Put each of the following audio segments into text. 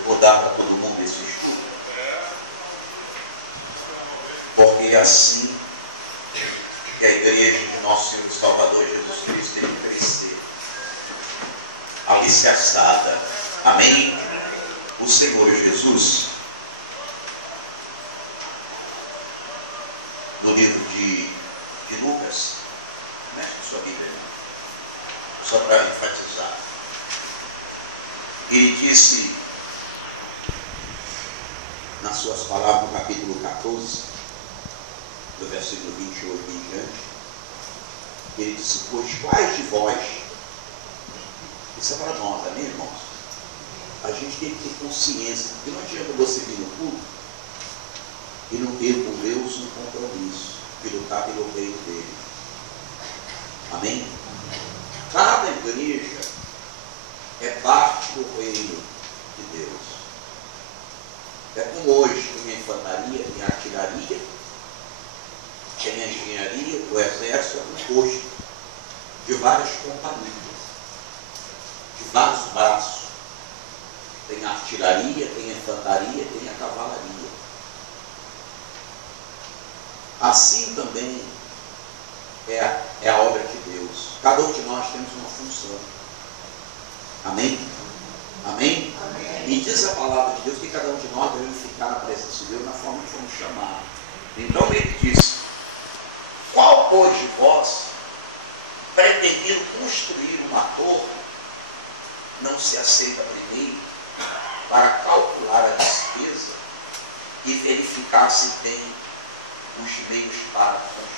Eu vou dar para todo mundo esse estudo, porque é assim que a igreja de nosso Senhor e Salvador Jesus Cristo tem que crescer, alicerçada. Amém? O Senhor Jesus, no livro de Lucas, mexe na sua Bíblia, só para enfatizar, ele disse, nas suas palavras, no capítulo 14, do versículo 28 em diante, ele disse: pois quais de vós, isso é para nós, amém, irmãos? A gente tem que ter consciência, porque não adianta você vir no culto e não ter com Deus um compromisso de lutar pelo reino dele. Amém? Cada igreja é parte do reino de Deus. É como hoje tem a infantaria, tem a artilharia, tem a engenharia, o exército é composto de várias companhias, de vários braços. Tem a artilharia, tem a infantaria, tem a cavalaria. Assim também é a obra de Deus. Cada um de nós temos uma função. Amém? Amém? Amém? E diz a palavra de Deus que cada um de nós deve ficar na presença de Deus na forma que fomos chamados. Então ele diz: qual, pois, de vós, pretendendo construir uma torre, não se aceita primeiro para calcular a despesa e verificar se tem os meios para construir?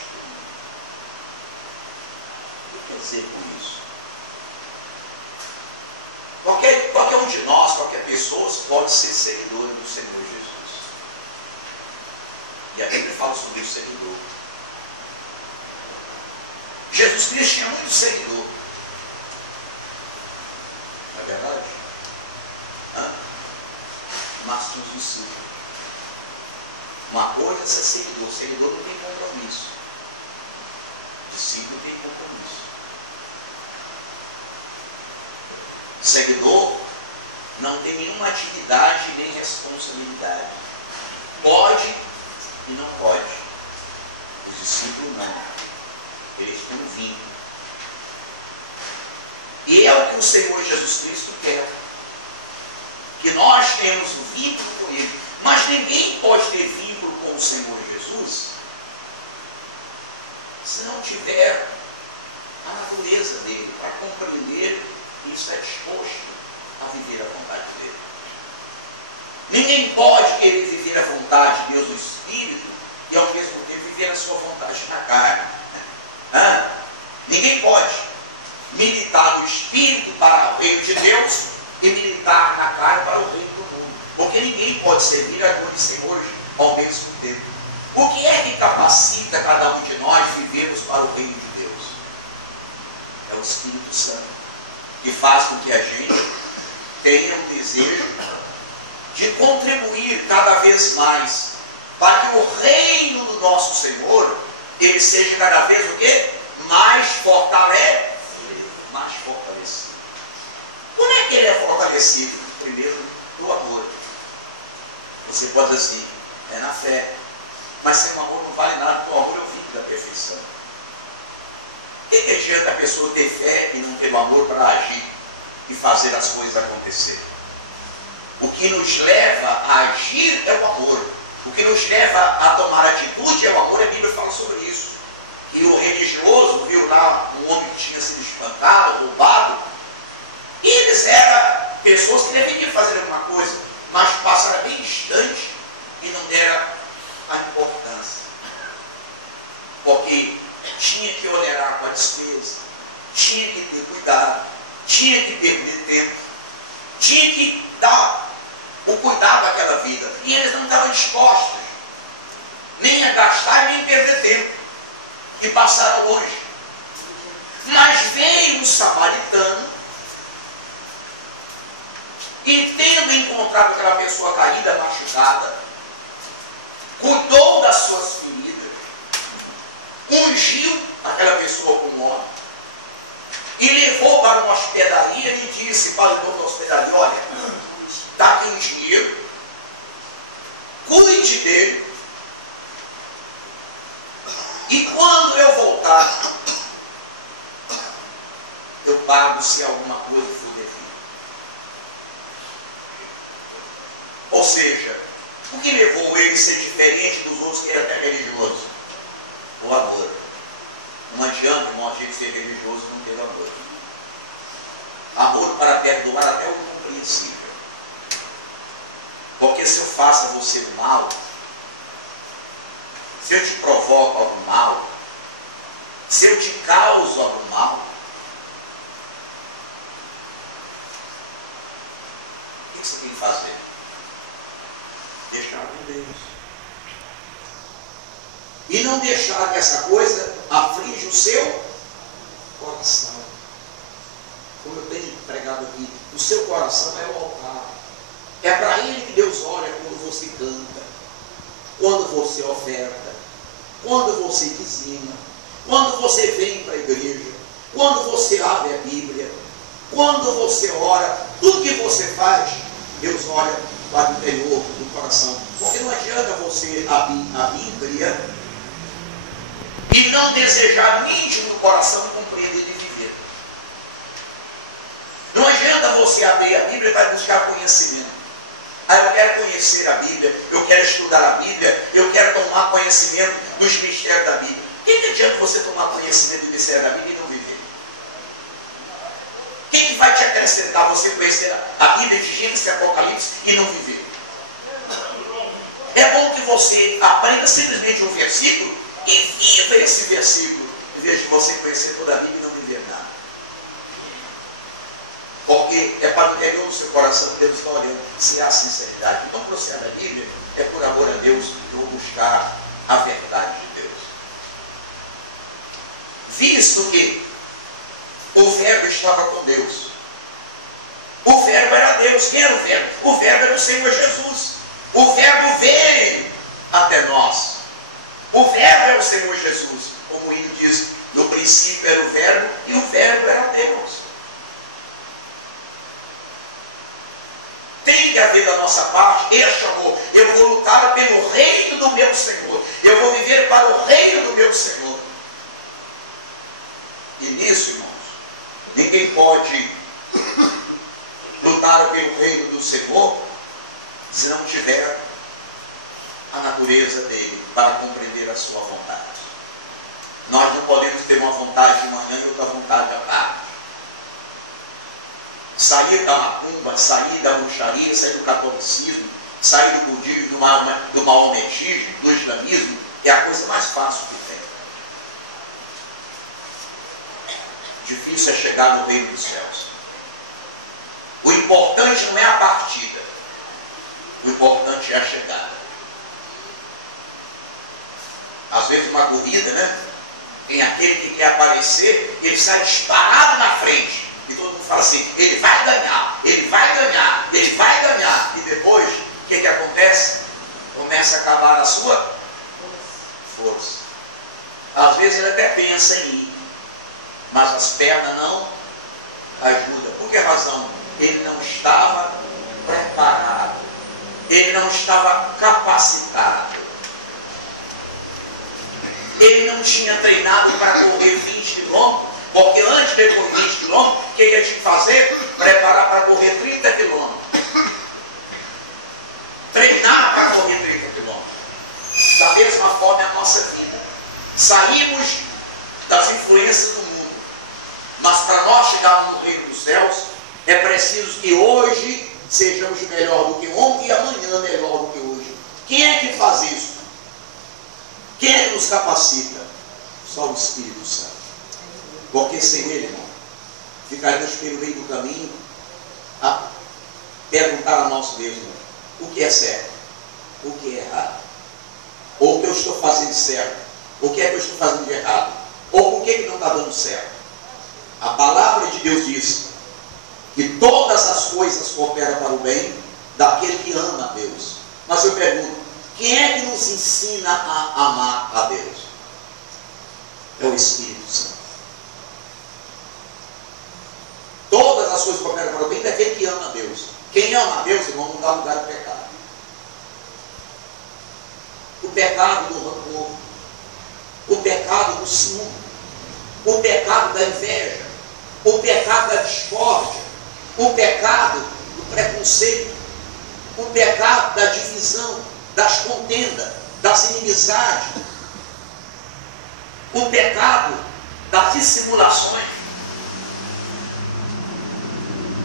O que quer dizer com isso? Qualquer um de nós, qualquer pessoa, pode ser seguidor do Senhor Jesus. E a Bíblia fala sobre o seguidor. Jesus Cristo tinha muito seguidor. Não é verdade? Mas tinha os discípulos. Uma coisa é ser seguidor. Seguidor não tem compromisso. Discípulo tem compromisso. Seguidor não tem nenhuma atividade nem responsabilidade. Pode e não pode. Os discípulos não. Eles têm um vínculo. E é o que o Senhor Jesus Cristo quer. Que nós temos um vínculo com Ele. Mas ninguém pode ter vínculo com o Senhor Jesus se não tiver a natureza dele, para compreender e estar disposto a viver a vontade dele. Ninguém pode querer viver a vontade de Deus no Espírito e ao mesmo tempo viver a sua vontade na carne. Ninguém pode militar no Espírito para o reino de Deus e militar na carne para o reino do mundo. Porque ninguém pode servir a dois senhores ao mesmo tempo. O que é que capacita cada um de nós vivermos para o reino de Deus? É o Espírito Santo, que faz com que a gente tenha um desejo de contribuir cada vez mais para que o reino do nosso Senhor, ele seja cada vez o quê? Mais fortalecido. Como é que ele é fortalecido? Primeiro, no amor. Você pode dizer assim, é na fé. Mas sem o amor não vale nada, porque o amor é o vínculo da perfeição. O que adianta a pessoa ter fé e não ter o amor para agir e fazer as coisas acontecer? O que nos leva a agir é o amor. O que nos leva a tomar atitude é o amor. A Bíblia fala sobre isso. E o religioso viu lá um homem que tinha sido espancado, roubado, e eles eram pessoas que deveriam fazer alguma coisa, mas passaram bem distante e não deram a importância. Porque tinha que onerar com a despesa, tinha que ter cuidado, tinha que perder tempo, tinha que dar o cuidado daquela vida. E eles não estavam dispostos nem a gastar nem a perder tempo. E passaram longe. Mas veio um samaritano e, tendo encontrado aquela pessoa caída, machucada, cuidou das suas feridas, ungiu aquela pessoa com óleo e levou para uma hospedaria e disse para o dono da hospedaria: olha, está aqui um dinheiro, cuide dele, e quando eu voltar, eu pago se alguma coisa for devida. Ou seja, o que levou ele a ser diferente dos outros que era até religioso? O amor. Não adianta, irmão, a gente ser religioso e não ter amor. Amor para perdoar até o incompreensível. Porque se eu faço a você o mal, se eu te provoco algum mal, se eu te causo algum mal, o que você tem que fazer? Deixar com Deus. E não deixar que essa coisa aflige o seu coração. Como eu tenho pregado aqui, o seu coração é o altar. É para ele que Deus olha quando você canta, quando você oferta, quando você dizima, quando você vem para a igreja, quando você abre a Bíblia, quando você ora, tudo que você faz, Deus olha para o interior do coração. Porque não adianta você abrir a Bíblia e não desejar no íntimo do coração compreender e viver. Não adianta você abrir a Bíblia e vai buscar conhecimento. Eu quero conhecer a Bíblia, eu quero estudar a Bíblia, eu quero tomar conhecimento dos mistérios da Bíblia. O que adianta você tomar conhecimento do mistério da Bíblia e não viver? Quem que vai te acrescentar você conhecer a Bíblia de Gênesis e Apocalipse e não viver? É bom que você aprenda simplesmente um versículo e viva esse versículo, em vez de você conhecer toda a Bíblia e não viver nada. Porque é para o interior do seu coração que Deus está olhando se há sinceridade. Então, para você abrir a Bíblia, é por amor a Deus que eu vou buscar a verdade de Deus. Visto que o Verbo estava com Deus. O Verbo era Deus. Quem era o Verbo? O Verbo era o Senhor Jesus. O Verbo veio até nós. O Verbo é o Senhor Jesus. Como o hino diz, no princípio era o Verbo e o Verbo era Deus. Tem que haver da nossa parte este amor. Eu vou lutar pelo reino do meu Senhor. Eu vou viver para o reino do meu Senhor. E nisso, irmãos, ninguém pode lutar pelo reino do Senhor se não tiver a natureza dele para compreender a sua vontade. Nós não podemos ter uma vontade de manhã e outra vontade à tarde. Sair da macumba, sair da bruxaria, sair do catolicismo, sair do budismo, do maometismo, do islamismo, é a coisa mais fácil que tem. Difícil é chegar no reino dos céus. O importante não é a partida, o importante é a chegada. Às vezes uma corrida, né? Tem aquele que quer aparecer, ele sai disparado na frente. E todo mundo fala assim, ele vai ganhar, ele vai ganhar, ele vai ganhar. E depois, o que acontece? Começa a acabar a sua força. Às vezes ele até pensa em ir, mas as pernas não ajudam. Por que razão? Ele não estava preparado. Ele não estava capacitado. Ele não tinha treinado para correr 20 quilômetros. Porque antes de correr 20 quilômetros, o que ele tinha que fazer? Preparar para correr 30 quilômetros. Treinar para correr 30 quilômetros. Da mesma forma é a nossa vida. Saímos das influências do mundo. Mas para nós chegarmos no reino dos céus, é preciso que hoje sejamos melhor do que ontem e amanhã melhor do que hoje. Quem é que faz isso? Quem é que nos capacita? Só o Espírito Santo. Porque sem ele, irmão, ficaremos pelo meio do caminho a perguntar a nós mesmos o que é certo, o que é errado, ou o que eu estou fazendo certo, o que é que eu estou fazendo de errado, ou por que não está dando certo. A palavra de Deus diz que todas as coisas cooperam para o bem daquele que ama a Deus. Mas eu pergunto, quem é que nos ensina a amar a Deus? É o Espírito Santo. Todas as coisas cooperam para o bem daquele que ama a Deus. Quem ama a Deus, irmão, não dá lugar ao pecado. O pecado do rancor, o pecado do ciúme, o pecado da inveja, o pecado da discórdia, o pecado do preconceito, o pecado da divisão, das contendas, das inimizades, o pecado das dissimulações.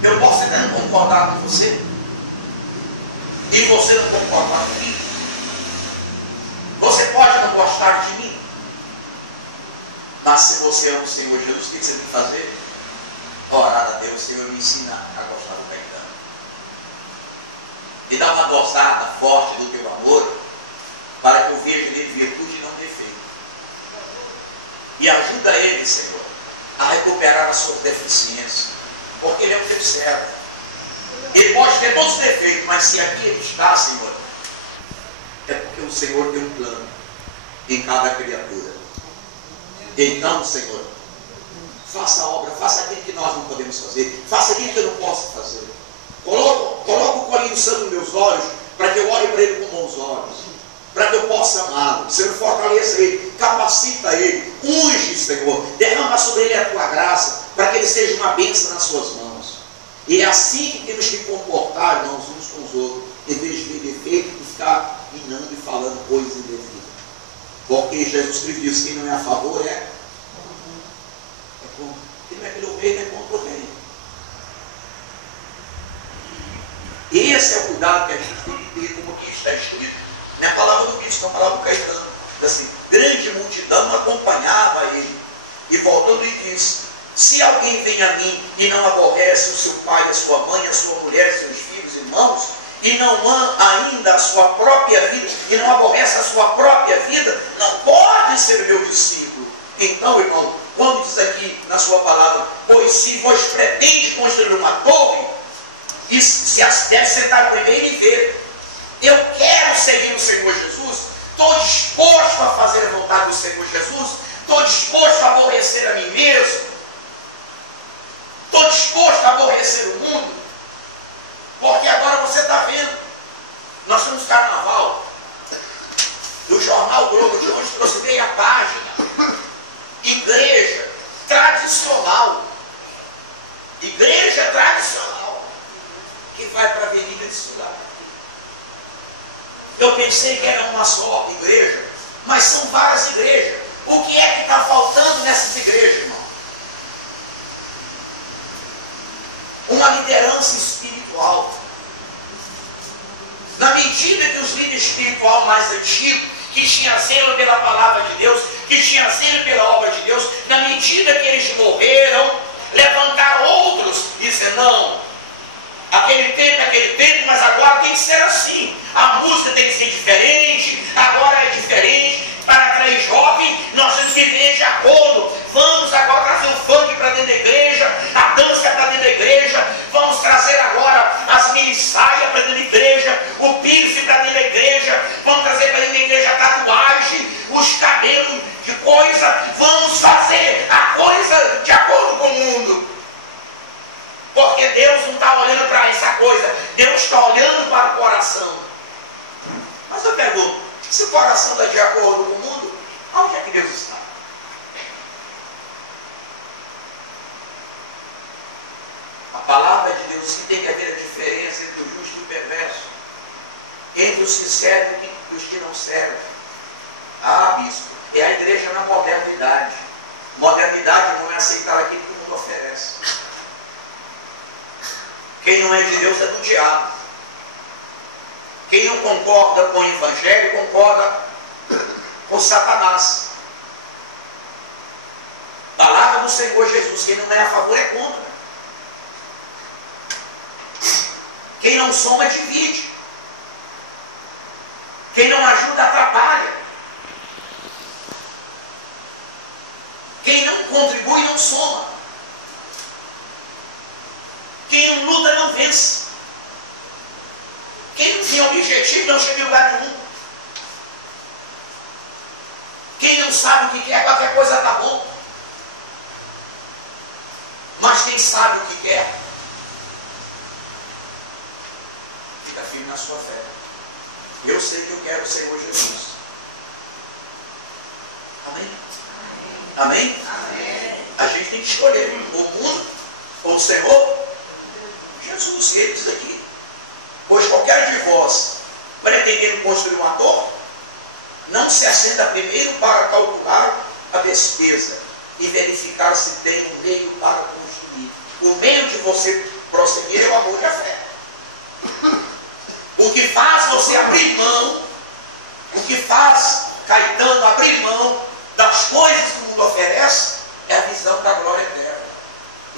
Eu posso até não concordar com você, e você não concordar comigo. Você pode não gostar de mim, mas se você ama o Senhor Jesus, o que você tem que fazer? Orar a Deus: Senhor, me ensina a gostar do Caetano. Me dá uma dosada forte do teu amor, para que eu veja nele virtude e não defeito. E ajuda ele, Senhor, a recuperar as suas deficiências, porque ele é o teu servo. Ele pode ter todos os defeitos, mas se aqui ele está, Senhor, é porque o Senhor tem um plano em cada criatura. Então, Senhor, faça a obra, faça aquilo que nós não podemos fazer, faça aquilo que eu não posso fazer. Coloca o colinho santo nos meus olhos, para que eu olhe para ele com bons olhos, para que eu possa amá-lo. Senhor, fortaleça ele, capacita ele, unge, Senhor, derrama sobre ele a tua graça, para que ele seja uma bênção nas suas mãos. E é assim que temos que comportar, irmãos, uns com os outros, em vez de ver defeito e ficar minando e falando coisas indevidas. Porque Jesus Cristo diz: quem não é a favor é contra. Quem não é pelo reino é contra o reino. Esse é o cuidado que a gente tem que ter, como que está escrito na palavra do bispo, na palavra do Caetano. Assim, grande multidão acompanhava ele. E voltando e diz: se alguém vem a mim e não aborrece o seu pai, a sua mãe, a sua mulher, seus filhos, irmãos, e não ama ainda a sua própria vida, e não aborrece a sua própria vida, não pode ser meu discípulo. Então, irmão, quando diz aqui na sua palavra: pois se vos pretende construir uma torre, e se deve sentar primeiro e ver, eu quero seguir o Senhor Jesus, estou disposto a fazer a vontade do Senhor Jesus, estou disposto a aborrecer a mim mesmo, estou disposto a aborrecer o mundo, porque agora você está vendo, nós temos carnaval, e o jornal Globo de hoje trouxe meia página: igreja tradicional, que vai para a avenida de estudar. Eu pensei que era uma só igreja, mas são várias igrejas. O que é que está faltando nessas igrejas, irmão? Uma liderança espiritual. Na medida que os líderes espirituais mais antigos, que tinham zelo pela palavra de Deus, que tinham zelo pela obra de Deus, na medida que eles morreram, levantaram outros e disseram: não, aquele tempo, mas agora tem que ser assim. A música tem que ser diferente, agora é diferente. Para atrair jovem, nós temos que viver de acordo. Vamos agora trazer o funk para dentro da igreja, a dança para dentro da igreja. Vamos trazer agora as mini-saias para dentro da igreja, o piercing para dentro da igreja. Vamos trazer para dentro da igreja a tatuagem, os cabelos de coisa. Vamos fazer a coisa de acordo com o mundo. Porque Deus não está olhando para essa coisa, Deus está olhando para o coração. Mas eu pergunto: se o coração está de acordo com o mundo, onde é que Deus está? A palavra de Deus diz que tem que haver a diferença entre o justo e o perverso, entre os que servem e os que não servem. Ah, bispo, é a igreja na modernidade. Modernidade não é aceitar aquilo que o mundo oferece. Quem não é de Deus é do diabo. Quem não concorda com o Evangelho, concorda com Satanás. Palavra do Senhor Jesus: quem não é a favor é contra. Quem não soma, divide. Quem não ajuda, atrapalha. Quem não contribui, não soma. Quem não luta, não vence. Quem não tem objetivo, não chega em lugar nenhum. Quem não sabe o que quer, qualquer coisa está bom. Mas quem sabe o que quer, fica firme na sua fé. Eu sei que eu quero o Senhor Jesus. Amém? Amém? Amém? A gente tem que escolher o mundo ou o Senhor Jesus. Ele diz aqui: pois qualquer de vós, pretendendo construir uma torre, não se assenta primeiro para calcular a despesa e verificar se tem um meio para construir. O meio de você prosseguir é o amor e a fé. O que faz você abrir mão, o que faz Caetano abrir mão das coisas que o mundo oferece, é a visão da glória eterna.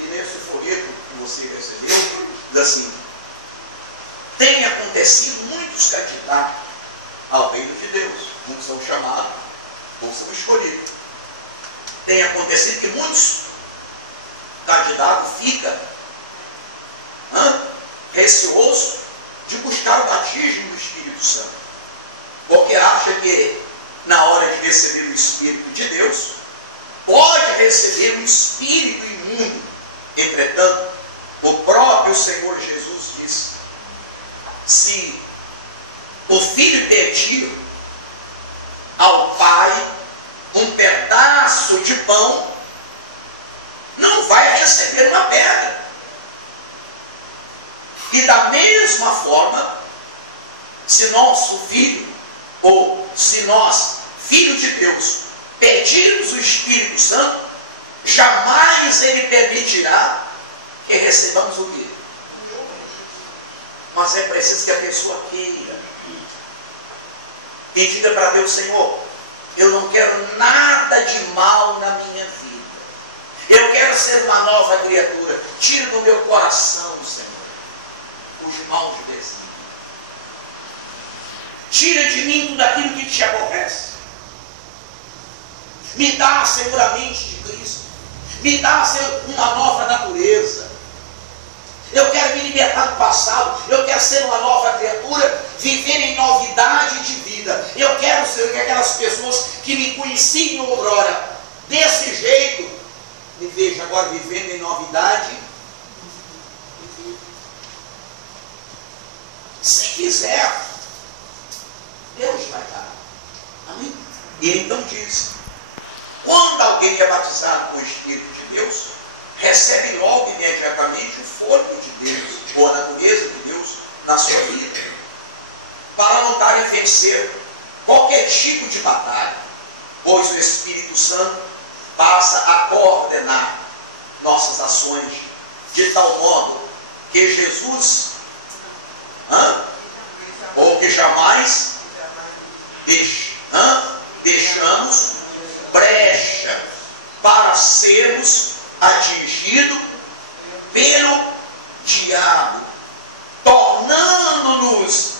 E nesse folheto que você recebeu, diz assim: tem acontecido muitos candidatos ao reino de Deus. Muitos são chamados, muitos são escolhidos. Tem acontecido que muitos candidatos ficam receosos de buscar o batismo do Espírito Santo, porque acha que na hora de receber o Espírito de Deus, pode receber um espírito imundo. Entretanto, o próprio Senhor Jesus disse: se o filho pedir ao pai um pedaço de pão, não vai receber uma pedra. E da mesma forma, se nosso filho, ou se nós, filho de Deus, pedirmos o Espírito Santo, jamais ele permitirá que recebamos o quê? Mas é preciso que a pessoa queira. E diga para Deus: Senhor, eu não quero nada de mal na minha vida. Eu quero ser uma nova criatura. Tira do meu coração, Senhor, os maus desígnios. Tira de mim tudo aquilo que te aborrece. Me dá, Senhor, a mente de Cristo. Me dá, Senhor, uma nova natureza. Eu quero me libertar do passado. Eu quero ser uma nova criatura, viver em novidade de vida. Eu quero ser que aquelas pessoas que me conheciam outrora desse jeito, me vejam agora vivendo em novidade de vida. Se quiser, Deus vai dar. Amém? E então diz: quando alguém é batizado com o Espírito de Deus, recebe logo imediatamente o fôlego de Deus, ou a natureza de Deus, na sua vida, para lutar e vencer qualquer tipo de batalha, pois o Espírito Santo passa a coordenar nossas ações, de tal modo que Jesus, ou que jamais deixamos brecha para sermos atingidos pelo diabo, tornando-nos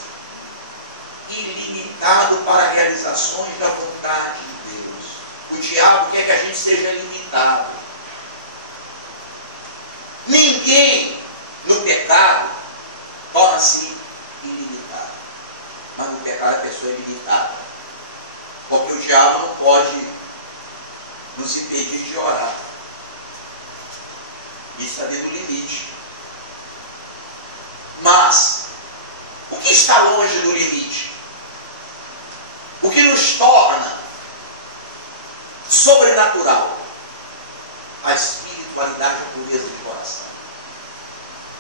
ilimitado para realizações da vontade de Deus. O diabo quer que a gente seja limitado. Ninguém no pecado torna-se ilimitado, mas no pecado a pessoa é limitada, porque o diabo não pode nos impedir de orar. Isso está dentro do limite. Mas o que está longe do limite? O que nos torna sobrenatural? A espiritualidade e a pureza de coração.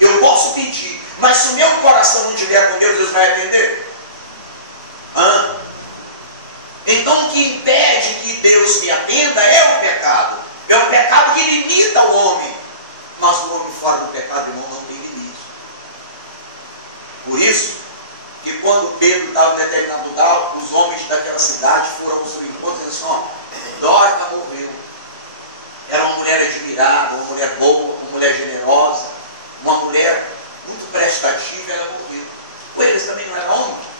Eu posso pedir, mas se o meu coração não estiver com Deus, Deus vai atender? Então o que impede que Deus me atenda é o pecado. É o pecado que limita o homem. Mas o homem fora do pecado, irmão, não tem limite. Por isso, que quando Pedro estava em determinado lugar, os homens daquela cidade foram ao seu encontro e disseram assim: Dorca morreu. Era uma mulher admirada, uma mulher boa, uma mulher generosa, uma mulher muito prestativa, ela morreu. Com eles também não era homem?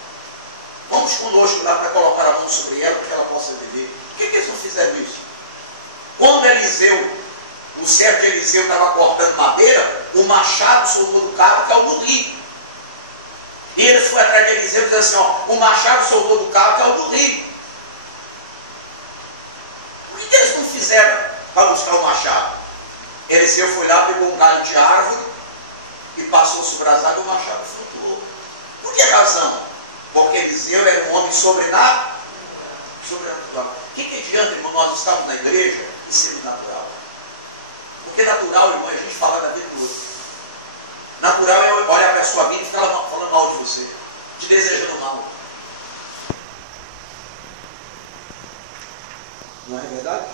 Vamos conosco lá para colocar a mão sobre ela, para que ela possa viver. Por que eles não fizeram isso? Quando Eliseu, o servo de Eliseu, estava cortando madeira, o machado soltou do cabo, caiu no rio. E eles foram atrás de Eliseu e disseram assim: ó, o machado soltou do cabo, caiu no rio. Por que eles não fizeram para buscar o machado? Eliseu foi lá, pegou um galho de árvore e passou sobre as águas, e o machado flutuou. Por que razão? Porque Eliseu era um homem sobrenatural. O que adianta, irmão, nós estamos na igreja e sermos natural? Porque natural, irmão, é a gente falar da vida do outro. Natural é olhar para a sua vida e ficar falando mal de você, te desejando mal. Não é verdade?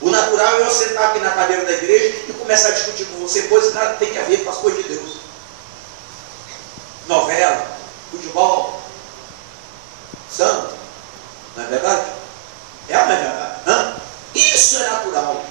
O natural é eu sentar aqui na cadeira da igreja e começar a discutir com você coisas que nada tem a ver com as coisas de Deus. Novela, futebol, samba. Não é verdade? É ou não é verdade? Isso é natural.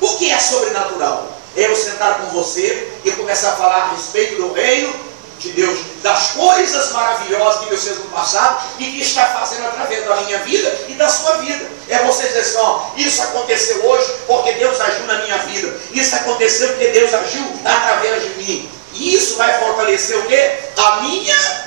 O que é sobrenatural? É eu sentar com você e começar a falar a respeito do reino de Deus, das coisas maravilhosas que Deus fez no passado e que está fazendo através da minha vida e da sua vida. É você dizer assim, ó, isso aconteceu hoje porque Deus agiu na minha vida. Isso aconteceu porque Deus agiu através de mim. E isso vai fortalecer o quê? A minha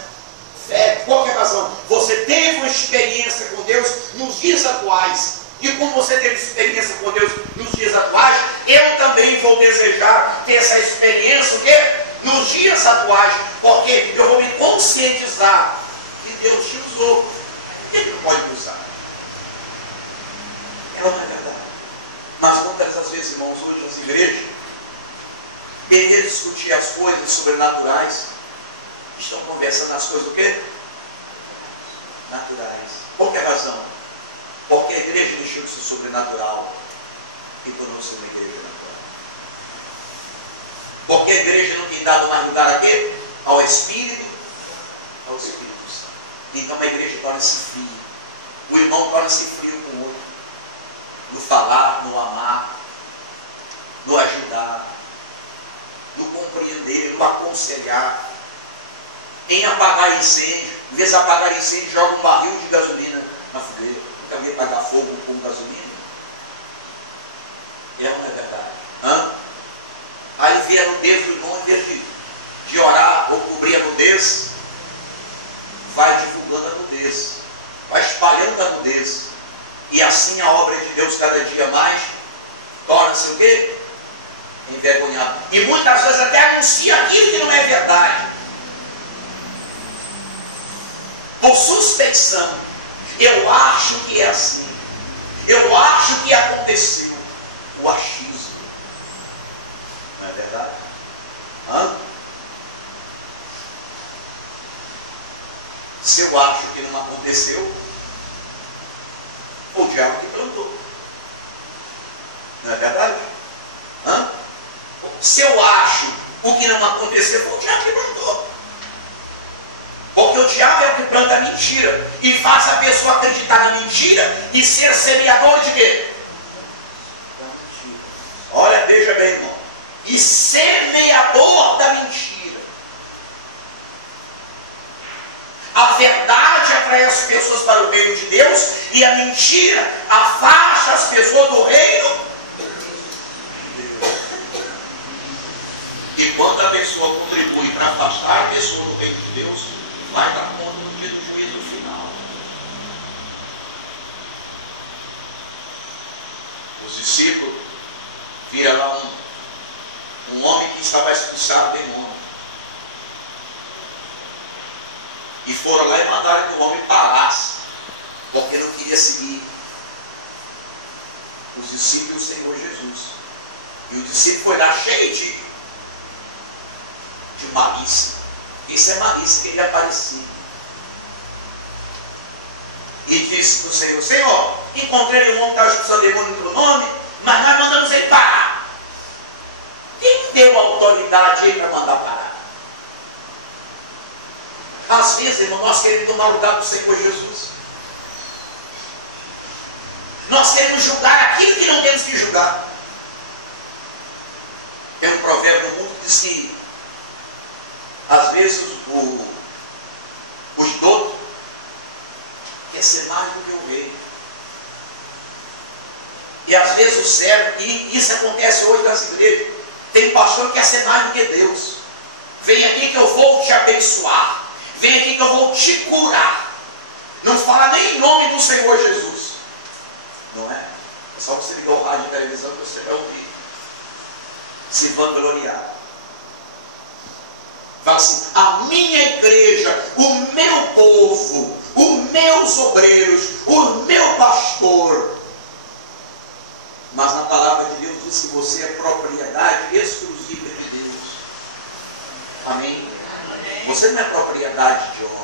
fé. Qual que é a razão? Você teve uma experiência com Deus nos dias atuais. E como você teve experiência com Deus nos dias atuais, eu também vou desejar ter essa experiência, o quê? Nos dias atuais, porque eu vou me conscientizar que Deus te usou. Ele não pode me usar. Ela não é verdade. Mas muitas das vezes, irmãos, hoje nas igrejas, em vez de discutir as coisas sobrenaturais, estão conversando as coisas o quê? Naturais. Qual que é a razão? Porque a igreja deixou de ser sobrenatural e tornou-se uma igreja natural. Porque a igreja não tem dado mais lugar a quê? Ao Espírito Santo. Então a igreja torna-se fria. O irmão torna-se frio com o outro. No falar, no amar, no ajudar, no compreender, no aconselhar, em apagar incêndio. Em vez de apagar incêndio, joga um barril de gasolina na fogueira. Nunca vi apagar fogo com gasolina. É ou não é verdade? Aí vê a nudez do irmão, em vez de orar ou cobrir a nudez, vai divulgando a nudez, vai espalhando a nudez. E assim a obra de Deus cada dia mais torna-se o quê? Envergonhado. E muitas vezes até anuncia aquilo que não é verdade. Por suspeição. Eu acho que é assim. Eu acho que aconteceu. O achismo. Não é verdade? Se eu acho que não aconteceu, o diabo que plantou. Não é verdade? Se eu acho o que não aconteceu, foi o diabo que plantou. Porque o diabo é o que planta a mentira e faz a pessoa acreditar na mentira e ser semeador de quê? Da mentira. Olha, veja bem, irmão. E semeador da mentira. A verdade atrai as pessoas para o reino de Deus e a mentira afasta as pessoas do reino de Deus. E quando a pessoa contribui para afastar a pessoa do reino de Deus, vai dar conta no dia do juízo final. Os discípulos viram lá um homem que estava expulsado de demônio. E foram lá e mandaram que o homem parasse, porque não queria seguir os discípulos do Senhor Jesus. E o discípulo foi lá cheio de malícia. Isso é malícia, que ele aparecia. E disse para o Senhor: Senhor, encontrei um homem que estava expulsando demônio pelo nome, mas nós mandamos ele parar. Quem deu autoridade aí para mandar parar? Às vezes, irmão, nós queremos tomar o lugar do Senhor Jesus. Nós queremos julgar aquilo que não temos que julgar. Tem um provérbio no mundo que diz que às vezes os dotos quer ser mais do que o rei. E às vezes o servo, e isso acontece hoje nas igrejas, tem pastor que quer ser mais do que Deus. Vem aqui que eu vou te abençoar. Vem aqui que eu vou te curar. Não fala nem em nome do Senhor Jesus. Não é? É só você ligar o rádio e a televisão que você vai ouvir. Se vangloriar. Fala assim: a minha igreja povo, os meus obreiros, o meu pastor. Mas na palavra de Deus diz que você é propriedade exclusiva de Deus. Amém? Você não é propriedade de homem.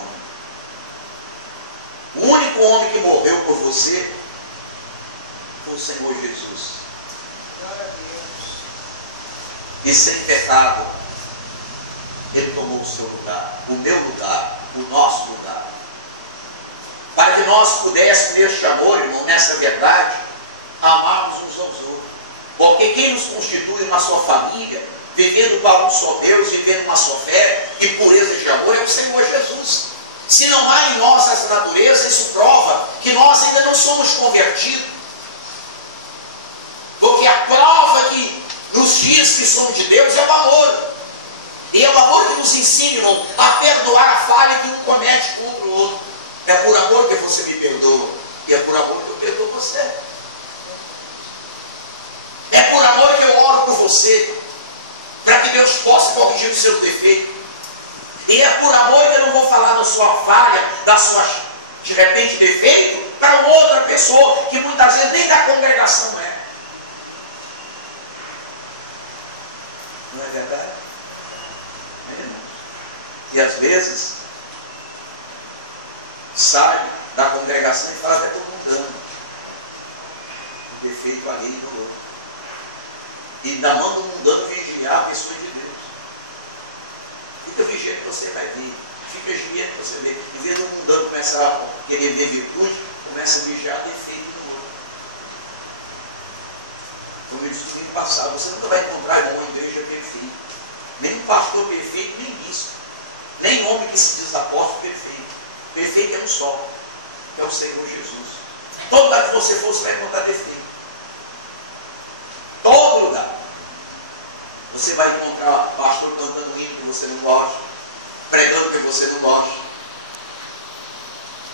O único homem que morreu por você foi o Senhor Jesus. E sem pecado, Ele tomou o seu lugar, o meu lugar, o nosso lugar. Para que nós pudéssemos, neste amor, irmão, nessa verdade, amarmos uns aos outros. Porque quem nos constitui uma só família, vivendo para um só Deus, vivendo uma só fé e pureza de amor, é o Senhor Jesus. Se não há em nós essa natureza, isso prova que nós ainda não somos convertidos. Porque a prova que nos diz que somos de Deus é o amor. E é o amor que nos ensina, irmão, a perdoar a falha que um comete contra o outro. É por amor que você me perdoa. E é por amor que eu perdoo você. É por amor que eu oro por você, para que Deus possa corrigir os seus defeitos. E é por amor que eu não vou falar da sua falha, da sua, de repente, defeito, para uma outra pessoa, que muitas vezes nem da congregação é. Não é verdade? É, irmãos. E às vezes, sai da congregação e fala até estou mudando. O defeito ali no outro. E ainda manda um mundano vigiar a pessoa de Deus. Fica vigiando que você vai ver. Fica vigiando que você vê. Em vez do mundano começar a querer ver virtude, começa a vigiar defeito no outro. Como eu disse no domingo passado, você nunca vai encontrar, irmão, uma igreja perfeita. Nem um pastor perfeito, nem bispo. Nem homem que se diz apóstolo perfeito. Perfeito é um só, que é o Senhor Jesus. Todo lugar que você for, você vai encontrar defeito. Todo lugar. Você vai encontrar pastor cantando um hino que você não gosta, pregando que você não gosta,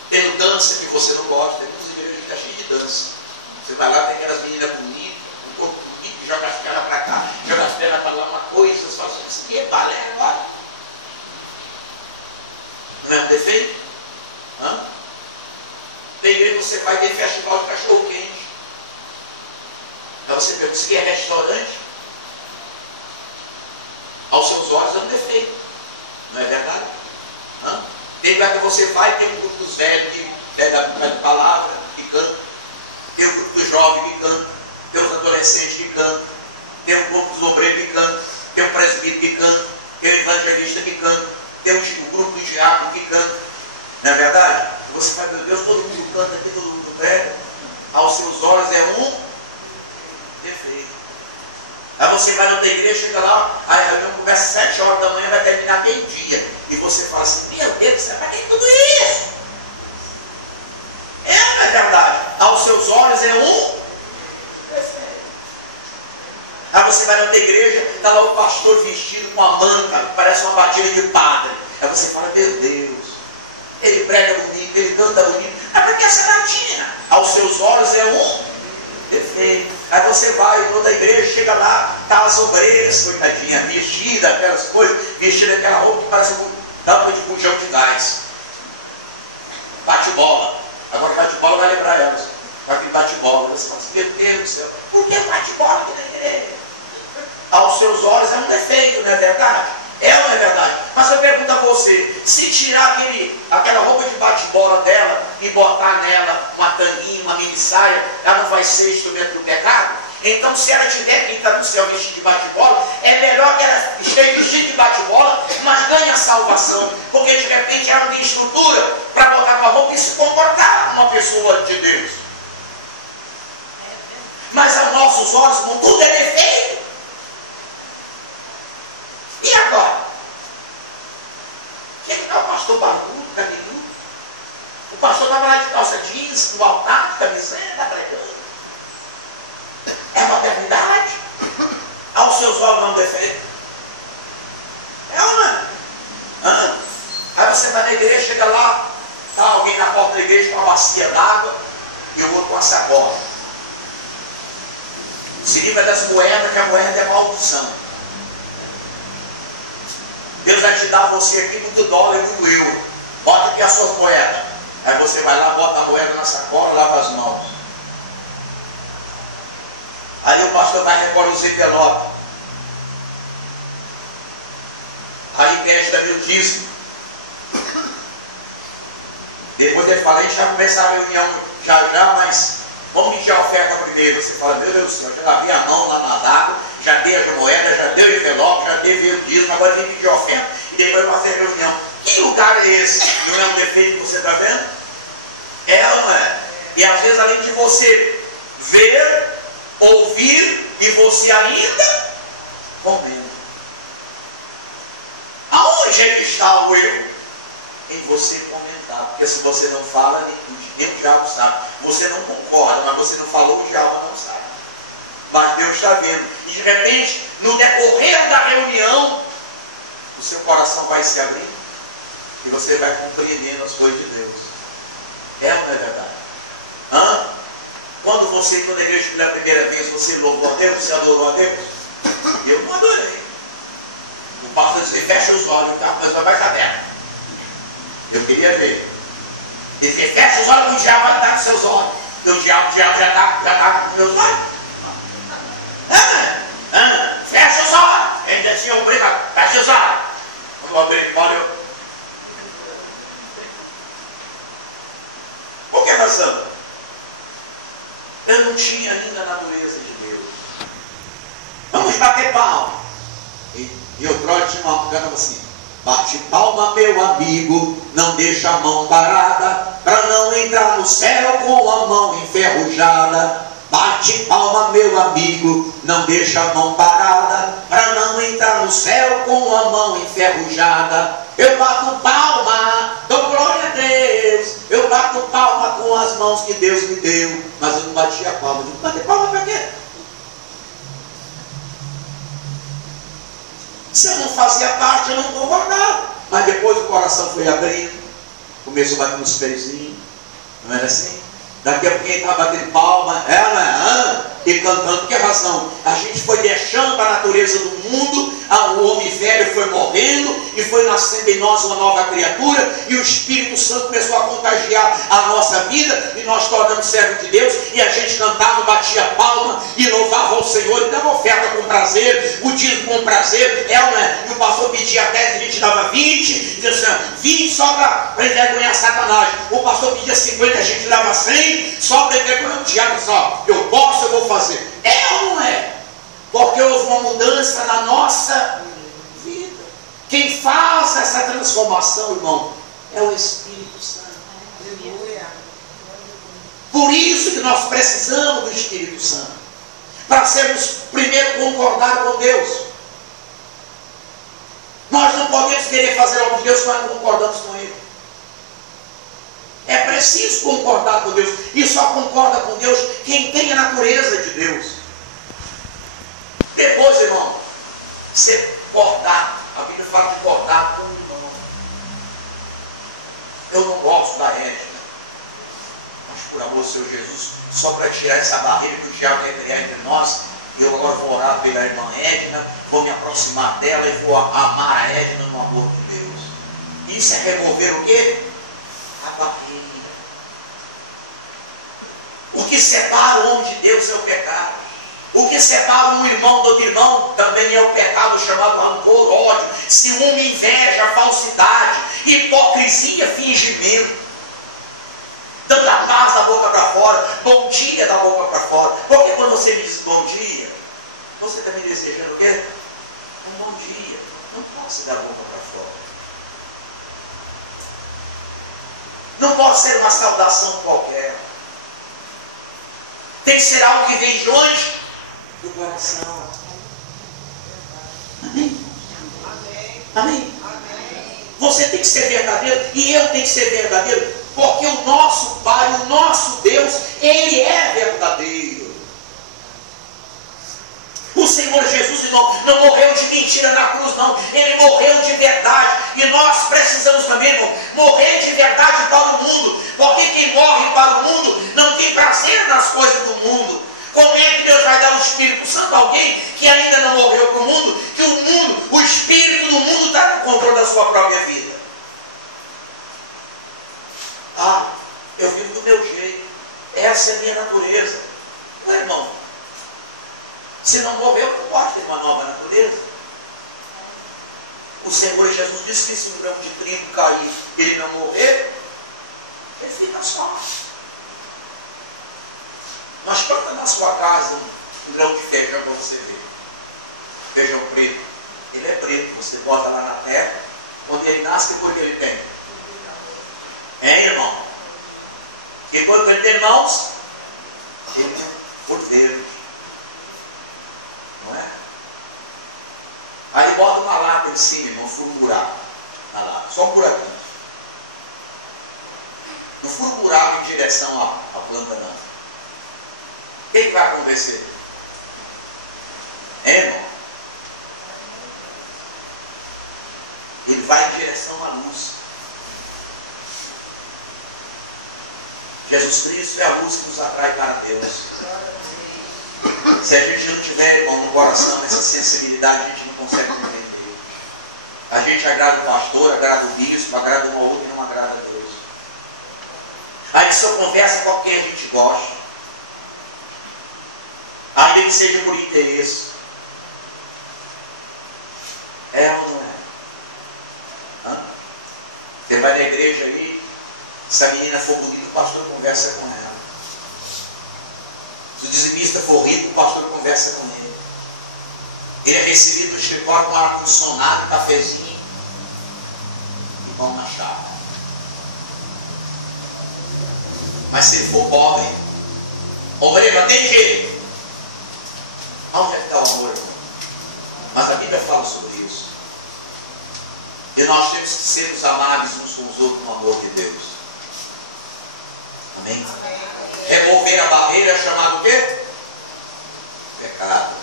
tendo dança que você não gosta. Tem muitas igrejas que estão cheias de dança. Você vai lá, tem aquelas meninas bonitas, um corpo bonito, que joga as pernas para cá, joga as pernas para lá, uma coisa, você fala assim, isso aqui é balé agora. Não é um defeito? Hã? Tem igreja que você vai ter festival de cachorro quente. Aí você pergunta, isso aqui é restaurante? Aos seus olhos é um defeito. Não é verdade? Hã? Tem lugar que você vai, tem um grupo dos velhos que pega a palavra, que canta. Tem um grupo dos jovens que canta. Tem os adolescentes que cantam. Tem um grupo dos obreiros que canta. Tem um presbítero que canta. Tem um evangelista que canta. Tem um grupo do diácono que canta. Não é verdade? E você fala, meu Deus, todo mundo canta aqui, todo mundo prega. Aos seus olhos é um defeito. Aí você vai na outra igreja, chega lá, aí a reunião começa às 7 horas da manhã, vai terminar meio-dia. E você fala assim, meu Deus, você vai ter tudo isso. É, não é verdade? Aos seus olhos é um defeito. Aí você vai na outra igreja, está lá o pastor vestido com a manta, parece uma batida de padre. Aí você fala, meu Deus, ele prega bonito, ele canta bonito. É porque essa batina, aos seus olhos é um defeito. Aí você vai toda a igreja, chega lá, tá as obreiras, coitadinha, vestida, aquelas coisas, vestida aquela roupa que parece uma tampa de bujão de gás. Bate bola. Agora bate bola vai lembrar elas. Vai que bate bola. Você fala assim, meu Deus do céu, por que bate bola aqui na igreja? Aos seus olhos é um defeito, não é verdade? É ou não é verdade? Mas eu pergunto a você, se tirar aquela roupa de bate-bola dela e botar nela uma tanguinha, uma mini saia, ela não vai ser instrumento do pecado? Então, se ela tiver que entrar no céu vestido de bate-bola, é melhor que ela esteja vestida de bate-bola, mas ganhe a salvação, porque de repente ela não tem estrutura para botar uma roupa e se comportar como uma pessoa de Deus. Mas aos nossos olhos, tudo é defeito. E agora? Que está o pastor barbudo, cabeludo? O pastor estava lá de calça jeans, no altar, de camiseta, pregando. É modernidade. Aos seus olhos não defeito. É ou não é? Aí você vai na igreja, chega lá, está alguém na porta da igreja com uma bacia d'água e o outro com a sacola. Se livra das moedas, que a moeda é maldição. Deus vai te dar a você aqui muito dólar e muito euro. Bota aqui as suas moedas. Aí você vai lá, bota a moeda na sacola, lava as mãos. Aí o pastor vai recolher os envelopes. Aí pede também o dízimo. Depois ele fala, a gente vai começar a reunião já, mas vamos pedir a oferta primeiro. Você fala, meu Deus do céu, já lavei a mão lá na água, já dei as moedas, já dei o envelope, já dei o dízimo, agora vem pedir a oferta e depois vai fazer a reunião. Que lugar é esse? Não é um defeito que você está vendo? É ou não é? E às vezes, além de você ver, ouvir, e você ainda comendo. Aonde é que está o erro? Em você comentar. Porque se você não fala, nem o diabo sabe. Você não concorda, mas você não falou, o diabo não sabe. Mas Deus está vendo. E de repente, no decorrer da reunião, o seu coração vai se abrindo e você vai compreendendo as coisas de Deus. É ou não é verdade? Quando você entrou na igreja pela primeira vez, você louvou a Deus, você adorou a Deus? Eu não adorei. O pastor disse, fecha os olhos, tá? Mas vai baixar dela. Eu queria ver. Ele disse, fecha os olhos, que o diabo vai estar com seus olhos. O diabo já está com meus olhos. Fecha os olhos. Ele disse, obrigado, fecha os olhos. Quando eu abri, olha. Por que razão? Eu não tinha ainda a natureza de Deus. Vamos bater palma. E o trote tinha uma cantava assim: bate palma, meu amigo, não deixa a mão parada, para não entrar no céu com a mão enferrujada. Bate palma, meu amigo, não deixa a mão parada, para não entrar no céu com a mão enferrujada. Eu bato palma, dou glória a Deus. Eu bato palma com as mãos que Deus me deu. Mas eu não batia a palma. Eu digo, bater palma para quê? Se eu não fazia parte, eu não concordava. Mas depois o coração foi abrindo, começou a bater nos pezinhos, não era assim? Daqui a pouco quem estava batendo palma, e cantando. Por que razão? A gente foi deixando a natureza do mundo, o homem velho foi morrendo, e foi nascendo em nós uma nova criatura, e o Espírito Santo começou a contagiar a nossa vida, e nós tornamos servos de Deus, e a gente cantava, batia palma, e louvava ao Senhor, e dava oferta com prazer, o dízimo com prazer, e o pastor pedia 10, a gente dava 20, e dizia assim, 20 só para envergonhar Satanás. O pastor pedia 50, a gente dava 100, só para envergonhar o diabo. Só, eu posso, eu vou fazer. É ou não é? Porque houve uma mudança na nossa vida. Quem faz essa transformação, irmão, é o Espírito Santo. Por isso que nós precisamos do Espírito Santo, para sermos primeiro concordar com Deus. Nós não podemos querer fazer algo de Deus se nós não concordamos com Ele. É preciso concordar com Deus. E só concorda com Deus quem tem a natureza de Deus. Depois, irmão, você cortar. A Bíblia fala de cortar com o irmão. Eu não gosto da Edna, mas por amor do Senhor Jesus, só para tirar essa barreira que o diabo quer criar entre nós, eu agora vou orar pela irmã Edna, vou me aproximar dela e vou amar a Edna no amor de Deus. Isso é remover o quê? A barreira. O que separa o homem de Deus é o pecado. O que separa um irmão do outro irmão também é o pecado chamado rancor, ódio, ciúme, inveja, falsidade, hipocrisia, fingimento. Dando a paz da boca para fora, bom dia da boca para fora. Porque quando você me diz bom dia, você está me desejando o quê? Um bom dia. Não pode ser da boca para fora. Não pode ser uma saudação qualquer. Tem que ser algo que vem de onde? Do coração. Amém? Amém? Amém? Você tem que ser verdadeiro e eu tenho que ser verdadeiro, porque o nosso Pai, o nosso Deus, Ele é verdadeiro. O Senhor Jesus não morreu de mentira na cruz, não. Ele morreu de verdade. E nós precisamos também, irmão, morrer de verdade para o mundo. Porque quem morre para o mundo não tem prazer nas coisas do mundo. Como é que Deus vai dar o Espírito Santo a alguém que ainda não morreu para o mundo? Que o mundo, o Espírito do mundo está no controle da sua própria vida. essa é a minha natureza. Não, irmão. Se não morreu, não pode ter uma nova natureza. O Senhor Jesus disse que se um grão de trigo cair e ele não morrer, ele fica só. Mas planta na sua casa um grão de feijão para você ver. Feijão preto. Ele é preto. Você bota lá na terra. Quando ele nasce, que cor que ele tem? Hein, irmão? Que cor que ele tem, irmãos? Ele tem cor verde. Não é? Aí bota uma lata em cima, irmão, fura um buraco na lata. Só um buraquinho. Não fura um buraco em direção à planta, não. O que vai acontecer? É, irmão? Ele vai em direção à luz. Jesus Cristo é a luz que nos atrai para Deus. Se a gente não tiver, irmão, no coração essa sensibilidade, a gente não consegue entender. A gente agrada o pastor, agrada o bispo, agrada um ao outro e não agrada a Deus. A gente só conversa com quem a gente gosta. Ainda que seja por interesse. É ou não é? Você vai na igreja aí, se a menina for bonita, o pastor conversa com ela. Se o dizimista for rico, o pastor conversa com ele. Ele é recebido no escritório com ar-condicionado, cafezinho e pão na chave. Mas se ele for pobre, obreiro, atende ele. Onde é que está o amor, irmão? Mas a Bíblia fala sobre isso. E nós temos que sermos amáveis uns com os outros no amor de Deus. Amém? Remover a barreira é chamado o quê? Pecado.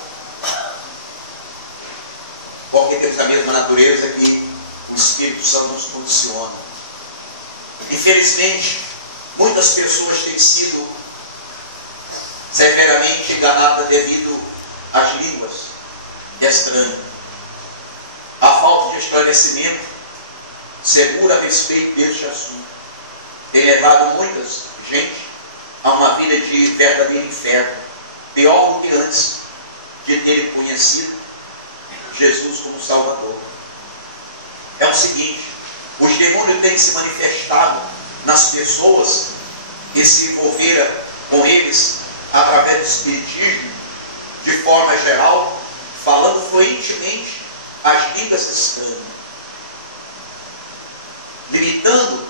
Porque temos a mesma natureza que o Espírito Santo nos condiciona. Infelizmente, muitas pessoas têm sido severamente enganadas devido às línguas estranhas. A falta de esclarecimento segura a respeito deste assunto tem levado muita gente a uma vida de verdadeiro inferno, pior do que antes de terem conhecido Jesus como Salvador. É o seguinte: os demônios têm se manifestado nas pessoas que se envolveram com eles através do espiritismo, de forma geral, falando fluentemente as línguas estranhas, limitando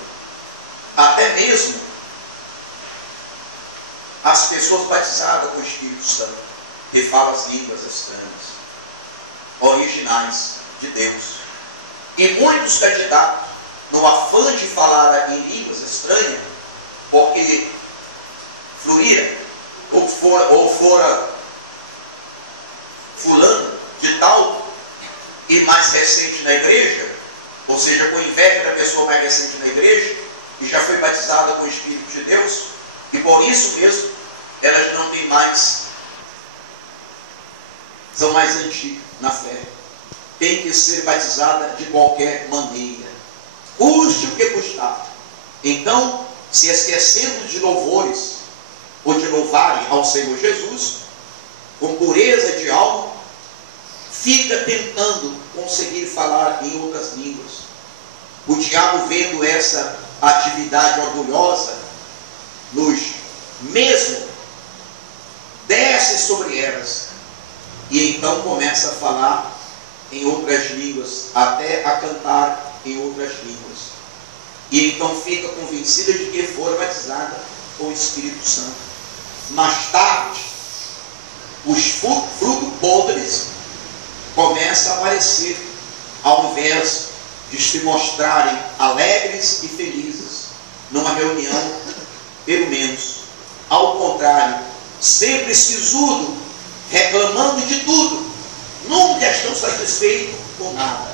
até mesmo as pessoas batizadas com o Espírito Santo, que falam as línguas estranhas, originais de Deus. E muitos candidatos, no afã de falar em línguas estranhas, porque fluía, ou fora fulano de tal, e mais recente na igreja, ou seja, com inveja da pessoa mais recente na igreja, e já foi batizada com o Espírito de Deus, e por isso mesmo, elas não têm mais, são mais antigas na fé. Tem que ser batizada de qualquer maneira, custe o que custar. Então, se esquecendo de louvores, ou de louvarem ao Senhor Jesus, com pureza de alma, fica tentando conseguir falar em outras línguas. O diabo, vendo essa atividade orgulhosa, nos mesmo desce sobre elas, e então começa a falar em outras línguas, até a cantar em outras línguas. E então fica convencida de que fora batizada com o Espírito Santo. Mais tarde, os frutos podres começam a aparecer, ao invés de se mostrarem alegres e felizes numa reunião, pelo menos. Ao contrário, sempre sisudo, reclamando de tudo, nunca estão satisfeitos com nada.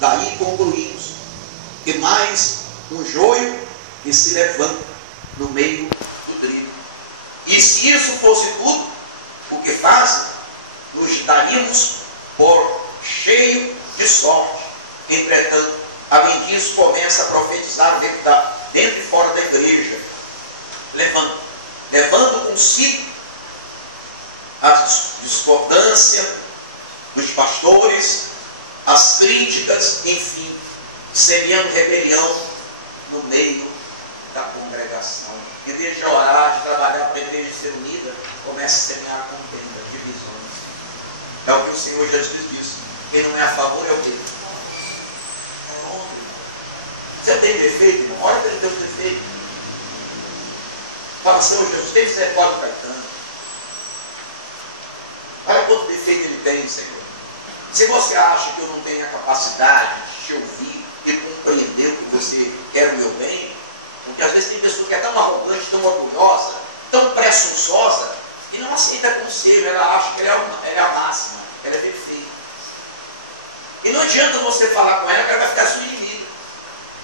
Daí concluímos que mais um joio que se levanta no meio do trigo. E se isso fosse tudo o que fazem, nos daríamos por cheio de sorte. Entretanto, além disso, começa a profetizar dentro e fora da igreja. Levanta levando consigo a discordância dos pastores, as críticas, enfim, semeando rebelião no meio da congregação. Em vez de orar, de trabalhar para a igreja ser unida, comece a semear contenda, divisões. É o que o Senhor Jesus disse. Quem não é a favor é o quê? Você tem defeito, irmão? Olha para ele ter o defeito. Fala, Senhor Jesus, tem misericórdia do Caetano. Olha quanto defeito ele tem, Senhor. Se você acha que eu não tenho a capacidade de te ouvir e compreender o que você quer o meu bem, porque às vezes tem pessoa que é tão arrogante, tão orgulhosa, tão presunçosa, e não aceita conselho, ela acha que ela é a máxima, ela é perfeita. E não adianta você falar com ela que ela vai ficar sua inimiga.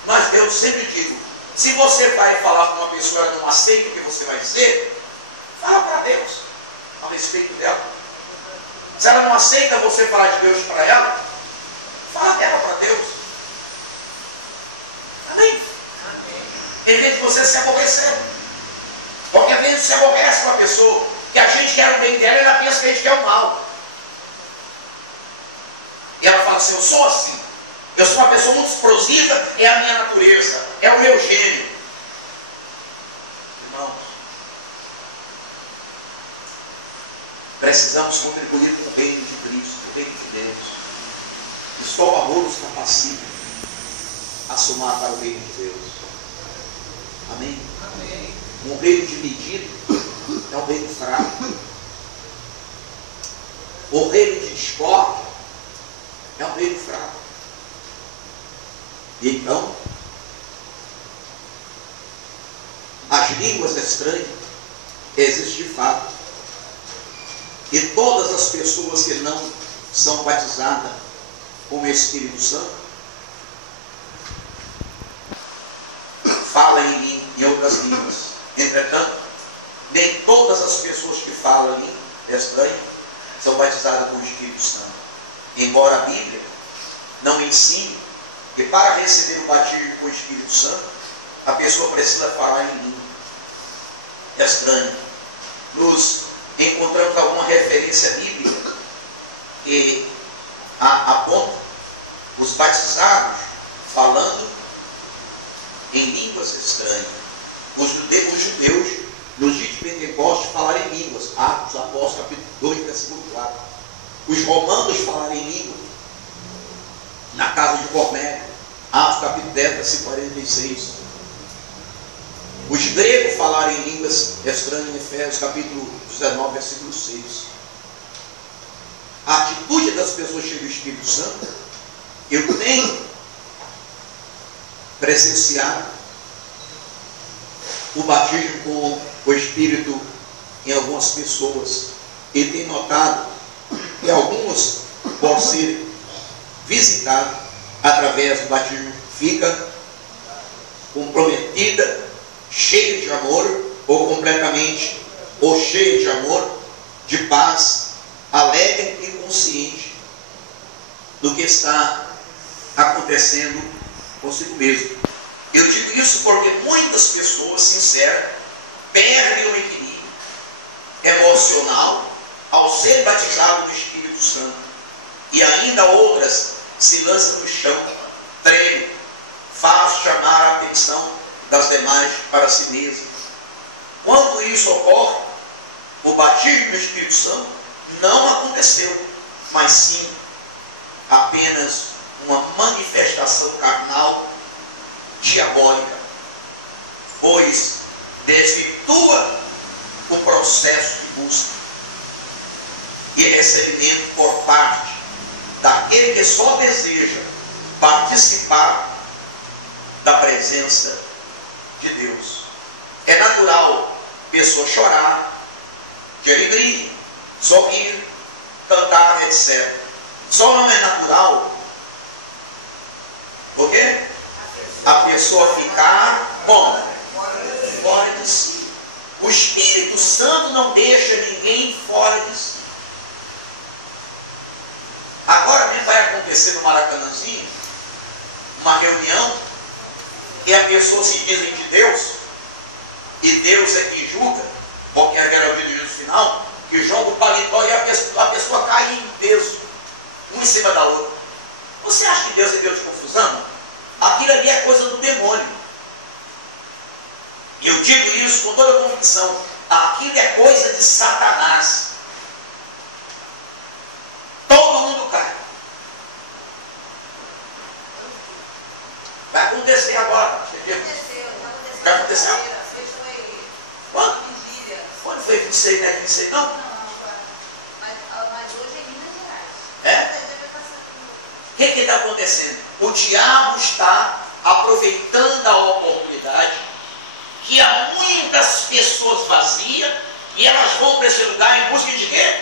Mas eu sempre digo, se você vai falar com uma pessoa e ela não aceita o que você vai dizer, fala para Deus a respeito dela. Se ela não aceita você falar de Deus para ela, fala dela para Deus. Amém? Amém? Em vez de você se aborrecer. Porque às vezes se aborrece com a pessoa, que a gente quer o bem dela e ela pensa que a gente quer o mal. E ela fala assim, eu sou assim. Eu sou uma pessoa muito explosiva, é a minha natureza, é o meu gênio. Irmãos, precisamos contribuir com o reino de Cristo, o reino de Deus. E só o amor nos capacita a somar para o reino de Deus. Amém? Amém. Um reino dividido é um reino fraco. O reino de discórdia é um reino fraco. E então, as línguas estranhas existem de fato. E todas as pessoas que não são batizadas com o Espírito Santo falam em outras línguas. Entretanto, nem todas as pessoas que falam língua estranha são batizadas com o Espírito Santo. Embora a Bíblia não ensine que para receber o batismo com o Espírito Santo, a pessoa precisa falar em língua estranha. Nos encontramos alguma referência bíblica que aponta os batizados falando em línguas estranhas. Os judeus, nos dias de Pentecostes, falaram em línguas. Atos, Apóstolos, capítulo 2, versículo 4. Os romanos falaram em língua na casa de Cornélio. Atos, capítulo 10, versículo 46. Os gregos falaram em línguas estranhas em Efésios, capítulo 19, versículo 6. A atitude das pessoas cheias do Espírito Santo, eu tenho presenciado o batismo com o Espírito em algumas pessoas. E tenho notado que algumas, por ser visitadas através do batismo, fica comprometida, cheia de amor, ou completamente, ou cheia de amor, de paz, alegre e consciente do que está acontecendo consigo mesmo. Eu digo isso porque muitas pessoas sinceras perdem o equilíbrio emocional ao ser batizado do Espírito Santo, e ainda outras se lançam no chão, tremem, faz chamar a atenção das demais para si mesmas. Quando isso ocorre, o batismo do Espírito Santo não aconteceu, mas sim apenas uma manifestação carnal diabólica, pois desvirtua o processo de busca e recebimento por parte daquele que só deseja participar da presença de Deus. É natural pessoa chorar de alegria, sorrir, cantar, etc. Só não é natural o quê? A pessoa ficar como? Fora de si. O Espírito Santo não deixa ninguém fora de si. Agora mesmo vai acontecer no Maracanãzinho uma reunião e as pessoas se dizem de Deus, e Deus é que julga, porque haverá o juízo final, que joga o paletó e a pessoa cai em peso, um em cima da outra. Você acha que Deus é Deus de confusão? Aquilo ali é coisa do demônio. E eu digo isso com toda a convicção. Aquilo é coisa de Satanás. Todo mundo cai. Vai acontecer agora. Vai acontecer? Quando? Quando foi 26, não é 26 não? Não, mas hoje é em Minas Gerais. É? O que está acontecendo? O diabo está aproveitando a oportunidade que há muitas pessoas vazias e elas vão para esse lugar em busca de quê?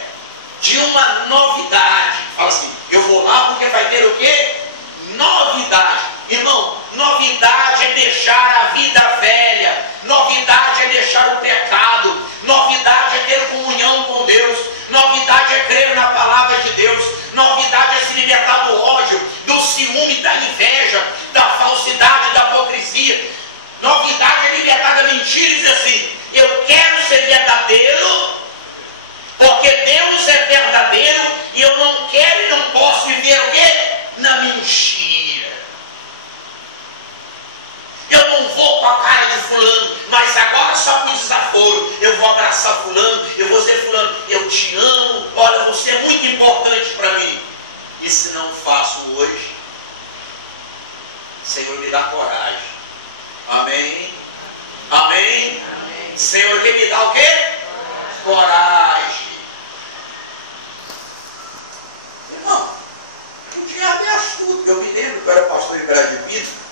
De uma novidade. Fala assim, eu vou lá porque vai ter o quê? Novidade. Irmão, novidade é deixar a vida velha, novidade é deixar o pecado, novidade é ter comunhão com Deus, novidade é crer na palavra de Deus, novidade é se libertar do ódio, do ciúme, da inveja, da falsidade, da hipocrisia. Novidade é libertar da mentira e dizer assim, eu quero ser verdadeiro, porque Deus é verdadeiro e eu não quero e não posso viver o quê? Na mentira. Eu não vou com a cara de fulano, mas agora só por desaforo, eu vou abraçar fulano, eu vou dizer fulano, eu te amo, olha, você é muito importante para mim. E se não faço hoje, Senhor, me dá coragem. Amém? Amém? Amém. Senhor, que me dá o quê? Coragem. Irmão, o diabo é astuto. Eu me lembro que eu era pastor em Brás de Pito.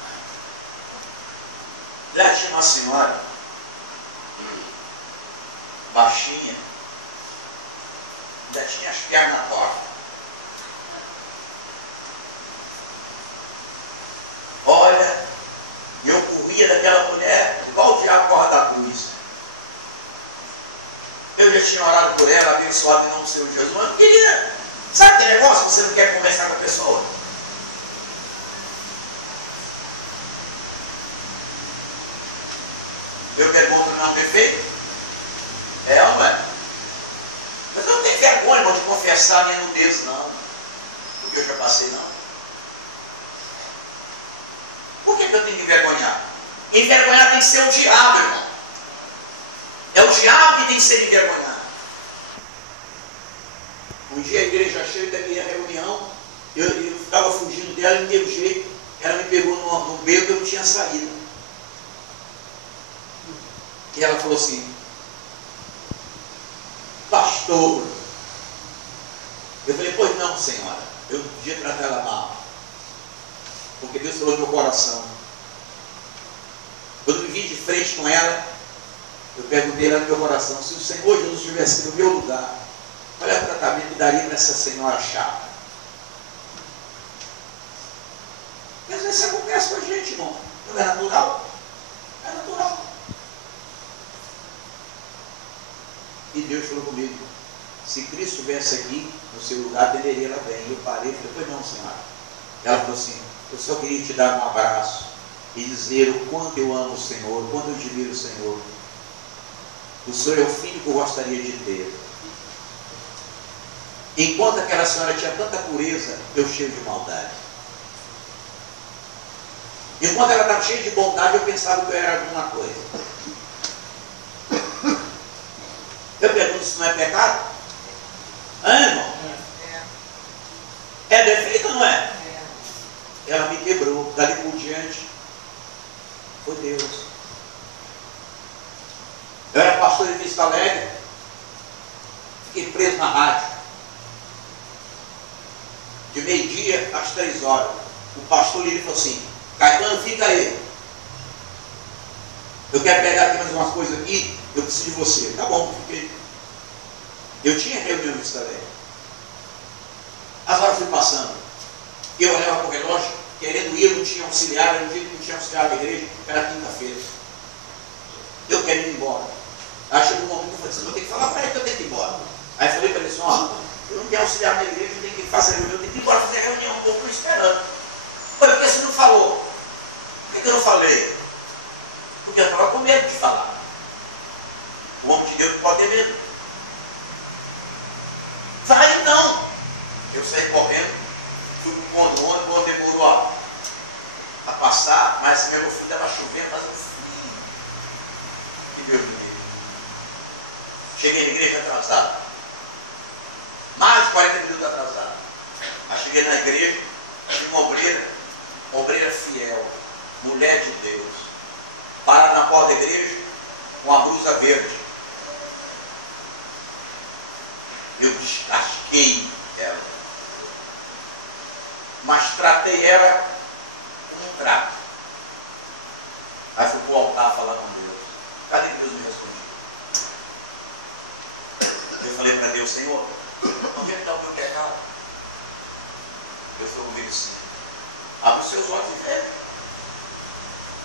Lá tinha uma senhora, baixinha, ainda tinha as pernas tortas. Olha, eu corria daquela mulher igual o diabo corre da cruz. Eu já tinha orado por ela, abençoado em nome do Senhor Jesus, mas eu não queria. Sabe aquele negócio que você não quer conversar com a pessoa? Eu pergunto, não ter feito? É ou não é? Mas eu não tenho vergonha, irmão, de confessar minha nudez, não. Porque eu já passei, não. Por que eu tenho que envergonhar? Envergonhar tem que ser o diabo, irmão. É o diabo que tem que ser envergonhado. Um dia a igreja cheia da minha reunião, eu ficava fugindo dela e não teve jeito. Ela me pegou no beco que eu não tinha saído. E ela falou assim, pastor. Eu falei, pois não, senhora. Eu não podia tratar ela mal. Porque Deus falou no meu coração. Quando me vi de frente com ela, eu perguntei lá no meu coração, se o Senhor Jesus estivesse no meu lugar, qual é o tratamento que daria para essa senhora chata? E às vezes você conversa com a gente, irmão. Não é natural? É natural. E Deus falou comigo, se Cristo estivesse aqui, no seu lugar, atenderia ela bem. Eu parei e falei, pois não, senhora. Ela falou assim, eu só queria te dar um abraço e dizer o quanto eu amo o Senhor, o quanto eu admiro o Senhor. O Senhor é o filho que eu gostaria de ter. Enquanto aquela senhora tinha tanta pureza, eu cheio de maldade. Enquanto ela estava cheia de bondade, eu pensava que eu era alguma coisa. Eu pergunto se não é pecado? Irmão? É defeito ou não é? Ela me quebrou. Dali por diante, foi Deus. Eu era pastor em Vista Alegre, fiquei preso na rádio. De meio-dia às 3 horas. O pastor Lírio falou assim, Caetano, fica aí. Eu quero pegar aqui mais umas coisas aqui, eu preciso de você. Tá bom, fiquei. Eu tinha reunião em Vista Alegre. As horas fui passando. Eu olhava para o relógio, querendo ir, não tinha auxiliar, era um dia que não tinha auxiliar na igreja, era quinta-feira. Eu quero ir embora. Aí chegou um momento que eu falei assim, eu tenho que falar para ele que eu tenho que ir embora. Aí eu falei para ele assim, ó, eu não tenho auxiliar na igreja, eu tenho que fazer a reunião, eu tenho que ir embora fazer a reunião, eu estou esperando. Por que você não falou? Por que eu não falei? Porque eu estava com medo de falar. O homem de Deus não pode ter medo. Vai então. Eu saí correndo, fui para o ônibus, o ônibus demorou a passar, mas meu filho estava chovendo, fazendo frio. E Deus me livre. Cheguei na igreja atrasado. Mais de 40 minutos atrasado. Mas cheguei na igreja, tinha uma obreira fiel, mulher de Deus, para na porta da igreja, com a blusa verde. Eu descasquei ela, mas tratei ela como um trato. Aí fui para o altar falar com Deus. Cadê que Deus me respondia? Eu falei para Deus: Senhor, onde é que está o meu pecado? Deus falou comigo assim: abre os seus olhos e veja.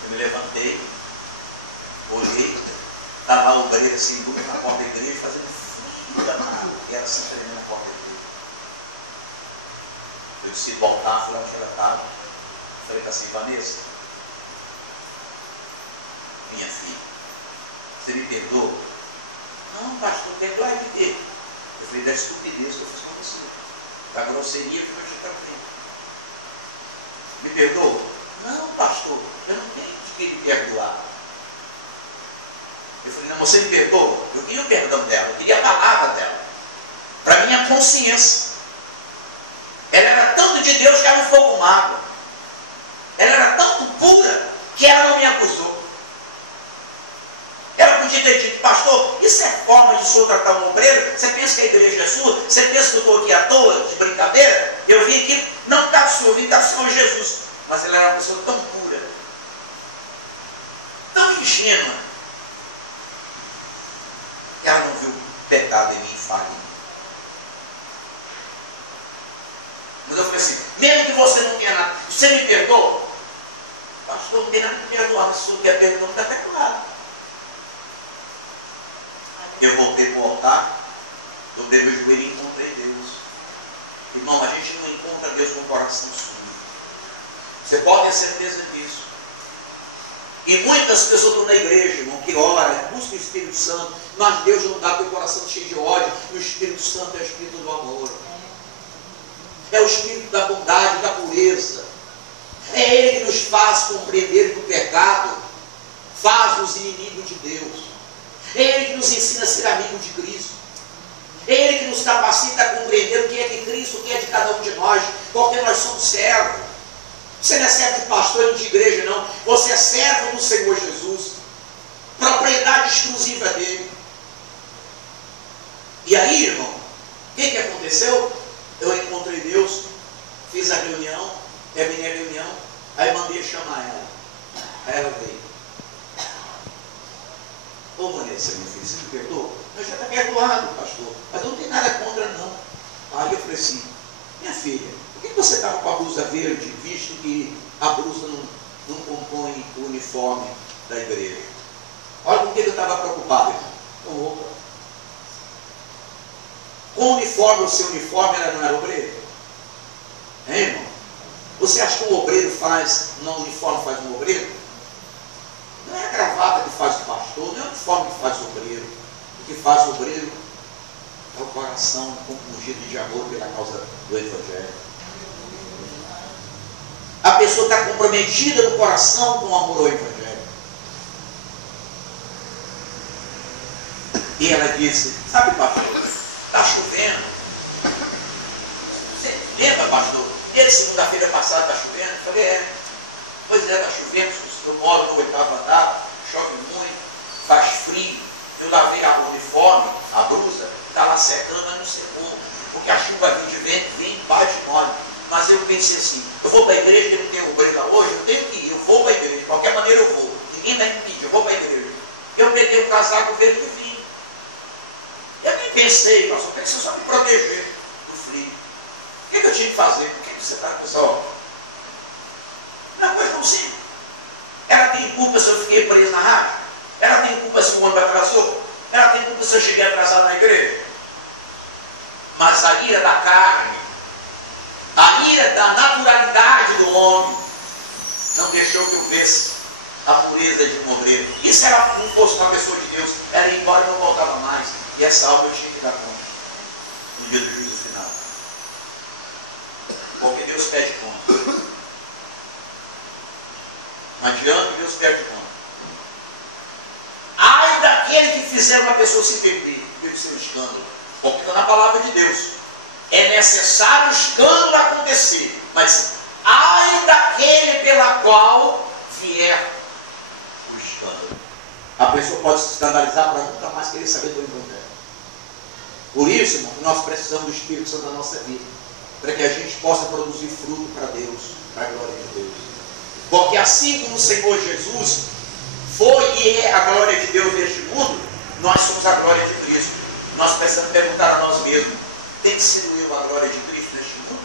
Eu me levantei, olhei, estava a obreira assim, na porta da igreja, fazendo frio danado, e ela se tremendo na porta da igreja. Eu disse voltar, fui lá onde ela estava. Falei assim: Vanessa, minha filha, você me perdoa? Não, pastor, perdoa de quê? Eu falei: da estupidez que eu fiz com você, da grosseria que eu te tratei. Me perdoa? Não, pastor, eu não tenho de que lhe perdoar. Eu falei: não, você me perdoa? Eu queria o perdão dela, eu queria a palavra dela, para minha consciência. Ela era tanto de Deus que ela não ficou com mágoa. Ela era tão pura que ela não me acusou. Ela podia ter dito: pastor, isso é forma de o senhor tratar um obreiro? Você pensa que a igreja é sua? Você pensa que eu estou aqui à toa, de brincadeira? Eu vim aqui, não por causa do senhor, eu vim por causa do Senhor Jesus. Mas ela era uma pessoa tão pura, tão ingênua, que ela não viu pecado em mim e falha em mim. Mas eu falei assim: mesmo que você não tenha nada, você me perdoa? Pastor, não tem nada que perdoar, mas se você quer perdoar, não está perdoado. Eu voltei para o altar, dobrei meu joelho e encontrei Deus. Irmão, a gente não encontra Deus com o coração sujo. Você pode ter certeza disso. E muitas pessoas estão na igreja, irmão, que oram, buscam o Espírito Santo, mas Deus não dá porque o coração cheio de ódio, e o Espírito Santo é o Espírito do amor. É o Espírito da bondade, da pureza. É Ele que nos faz compreender que o pecado faz-nos inimigos de Deus. É Ele que nos ensina a ser amigo de Cristo. É Ele que nos capacita a compreender o que é de Cristo, o que é de cada um de nós, porque nós somos servos. Você não é servo de pastor e de igreja, não. Você é servo do Senhor Jesus. Propriedade exclusiva dele. E aí, irmão, o que aconteceu? Eu encontrei Deus, fiz a reunião, terminei a reunião, aí mandei chamar ela. Aí ela veio. Ô Vanessa, meu filho, você me perdoa? Eu já está perdoado, pastor, mas eu não tenho nada contra, não. Aí eu falei assim: minha filha, por que você estava com a blusa verde, visto que a blusa não compõe o uniforme da igreja? Olha com que eu estava preocupado, irmão. Com roupa. Com o uniforme, o seu uniforme ela não era obreiro? Hein, irmão? Você acha que o obreiro faz, não o uniforme faz um obreiro? Não é a gravata que faz o pastor, não é o uniforme que faz o obreiro. O que faz o obreiro é o coração compungido de amor pela causa do Evangelho. A pessoa está comprometida no coração com o amor ao Evangelho. E ela disse: sabe, pastor, está chovendo. Você lembra, pastor? Desde segunda-feira passada está chovendo? Eu falei: é. Pois é, está chovendo. Eu moro no 8º andar, chove muito, faz frio. Eu lavei o uniforme, a blusa, está lá secando, mas não secou. Porque a chuva vem de vento, vem embaixo de nós. Mas eu pensei assim: eu vou para a igreja, que não tem obreiro lá hoje, eu tenho que ir, eu vou para a igreja. De qualquer maneira eu vou. Ninguém vai me impedir, eu vou para a igreja. Eu peguei o casaco verde e vim. Eu nem pensei: pastor, tem que ser só me proteger do frio. O que eu tinha que fazer? Por que você está, pessoal? Não é coisa tão simples. Ela tem culpa se eu fiquei preso na rádio? Ela tem culpa se o ônibus atrasou? Ela tem culpa se eu cheguei atrasado na igreja? Mas a ira da carne, a ira da naturalidade do homem, não deixou que eu visse a pureza de um obreiro. E se ela não fosse uma pessoa de Deus, ela ia embora e não voltava mais. E essa alma eu tinha que dar conta no dia do juízo final. Porque Deus pede conta. Não adianta, Deus pede conta. Ai daquele que fizer uma pessoa se perder pelo seu escândalo. Porque está na palavra de Deus. É necessário o escândalo acontecer. Mas ai daquele pela qual vier o escândalo. A pessoa pode se escandalizar para nunca mais querer saber do Evangelho. Por isso, irmão, nós precisamos do Espírito Santo na nossa vida. Para que a gente possa produzir fruto para Deus, para a glória de Deus. Porque assim como o Senhor Jesus foi e é a glória de Deus neste mundo, nós somos a glória de Cristo. Nós precisamos perguntar a nós mesmos: tem sido eu a glória de Cristo neste mundo?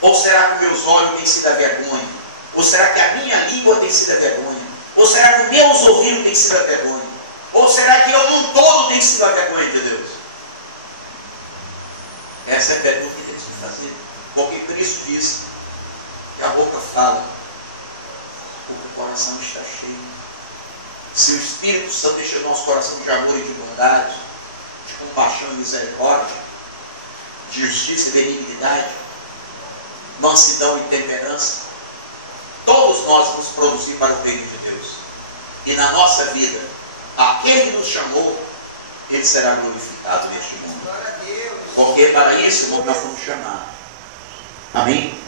Ou será que meus olhos têm sido a vergonha? Ou será que a minha língua tem sido a vergonha? Ou será que os meus ouvidos têm sido a vergonha? Ou será que eu num todo tenho sido a vergonha de Deus? Essa é a pergunta que temos que fazer. Porque Cristo disse que a boca fala, porque o coração está cheio. Se o Espírito Santo encher o nosso coração de amor e de bondade, de compaixão e misericórdia, de justiça e benignidade, mansidão e temperança, todos nós vamos produzir para o reino de Deus. E na nossa vida, aquele que nos chamou, ele será glorificado neste mundo. Porque para isso nós fomos chamados. Amém?